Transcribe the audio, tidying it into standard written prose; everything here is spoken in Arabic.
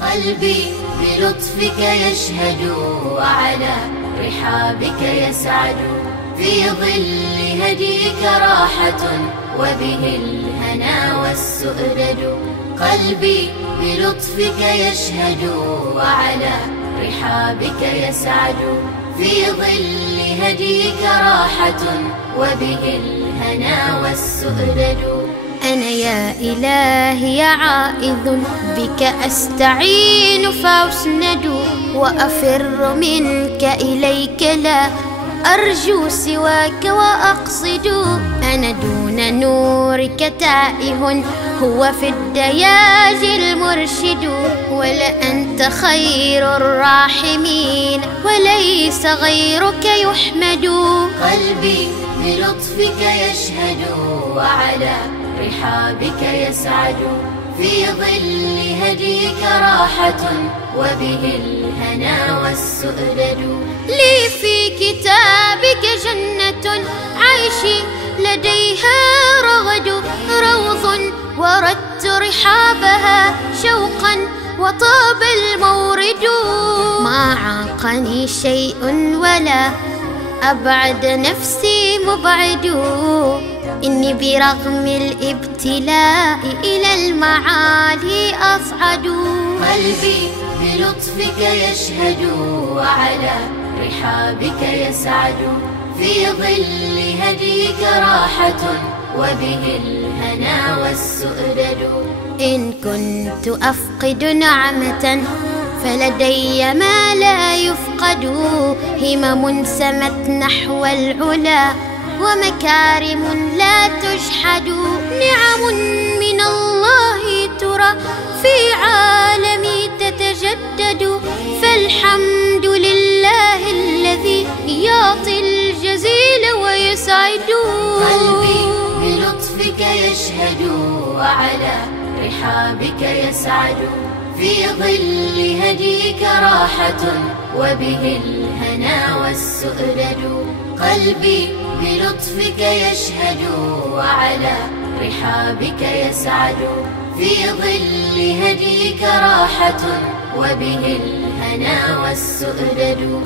قلبي بلطفك يشهد وعلى رحابك يسعد، في ظل هديك راحة وبه الهنا والسؤدد. قلبي بلطفك يشهد وعلى رحابك يسعد، في ظل هديك راحة وبه الهنا والسؤدد. أنا يا إلهي عائذ بك أستعين فأسند، وأفر منك إليك لا أرجو سواك وأقصد. أنا دون نورك تائه هو في الدياج المرشد، ولأنت خير الراحمين وليس غيرك يحمد. قلبي بلطفك يشهد وعلى رحابك يسعد، في ظل هديك راحة وبه الهنا والسؤدد. لي في كتابك جنة عيشي لديها رغد، روض وردت رحابها شوقا وطاب المورد. ما عاقني شيء ولا أبعد نفسي مبعد، إني برغم الابتلاء إلى المعالي أصعد. قلبي بلطفك يشهد وعلى رحابك يسعد، في ظل هديك راحة وبه الهنا والسؤدد. إن كنت أفقد نعمة فلدي ما لا يفقد، همم سمت نحو العلا ومكارم لا تجحد. نعم من الله ترى في عالمي تتجدد، فالحمد لله الذي يعطي الجزيل ويسعد. قلبي بلطفك يشهد وعلى رحابك يسعد، في ظل هديك راحة وبه الهنا والسؤدد. قلبي بلطفك يشهد وعلى رحابك يسعد، في ظل هديك راحة وبه الهنا والسؤدد.